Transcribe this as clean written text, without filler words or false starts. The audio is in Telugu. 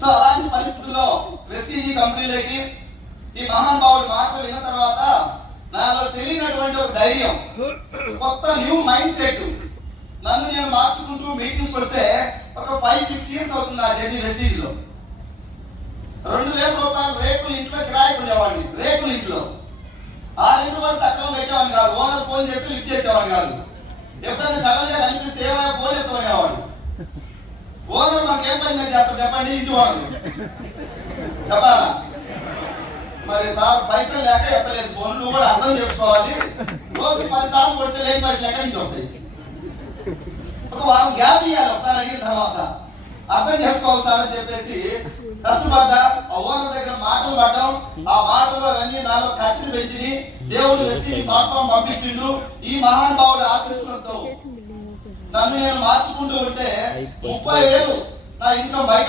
సో అలాంటి పరిస్థితుల్లో ప్రెస్టీజీ కంపెనీలకి ఈ మహానుభావుడి మాటలు విన్న తర్వాత నాలో తెలియనటువంటి ఒక ధైర్యం, కొత్త న్యూ మైండ్ సెట్, నన్ను నేను మార్చుకుంటూ మీటింగ్స్ వస్తే ఒక 5-6 years అవుతుంది ఆ జర్నీ వెస్టీజ్ లో. 2,000 రూపాయలు రేకులు ఇంట్లో కిరాయి ఉండేవాడిని. రేకులు ఇంట్లో 6 రూపాయలు సక్రమం పెట్టేవాడిని కాదు. ఓనర్ ఫోన్ చేస్తే లిఫ్ట్ చేసేవాడిని కాదు. ఎప్పుడైనా సడన్ గా కనిపిస్తే ఏమైనా ఫోన్ ఎత్తుకునేవాడు. ఓనర్ మాకు ఏం పని చేస్తారు చెప్పండి, ఇంటి ఓనర్ చెప్పాలా? మరి సార్ పైసలు లేక ఎత్తలేదు ఫోన్. నువ్వు కూడా అర్థం చేసుకోవాలి. రోజు 10 సార్లు కొడితే లేని పైసలు ఎక్కడి నుంచి వస్తాయి? ఒక వారం గ్యాప్ ఇవ్వాలి ఒకసారి అడిగిన తర్వాత. అర్థం చేసుకోవాలి సార్ అని చెప్పేసి కష్టపడ్డా. ఆ ఓనర్ దగ్గర మాటలు పడ్డాం. ఆ మాటలు అవన్నీ నాలో కసిని పెంచి దేవుడు వెస్టీజ్ ప్లాట్ఫామ్ పంపించిండు. ఈ మహానుభావుడు ఆశీస్సులతో నన్ను నేను మార్చుకుంటూ ఉంటే 30,000 నా ఇన్కమ్ బయట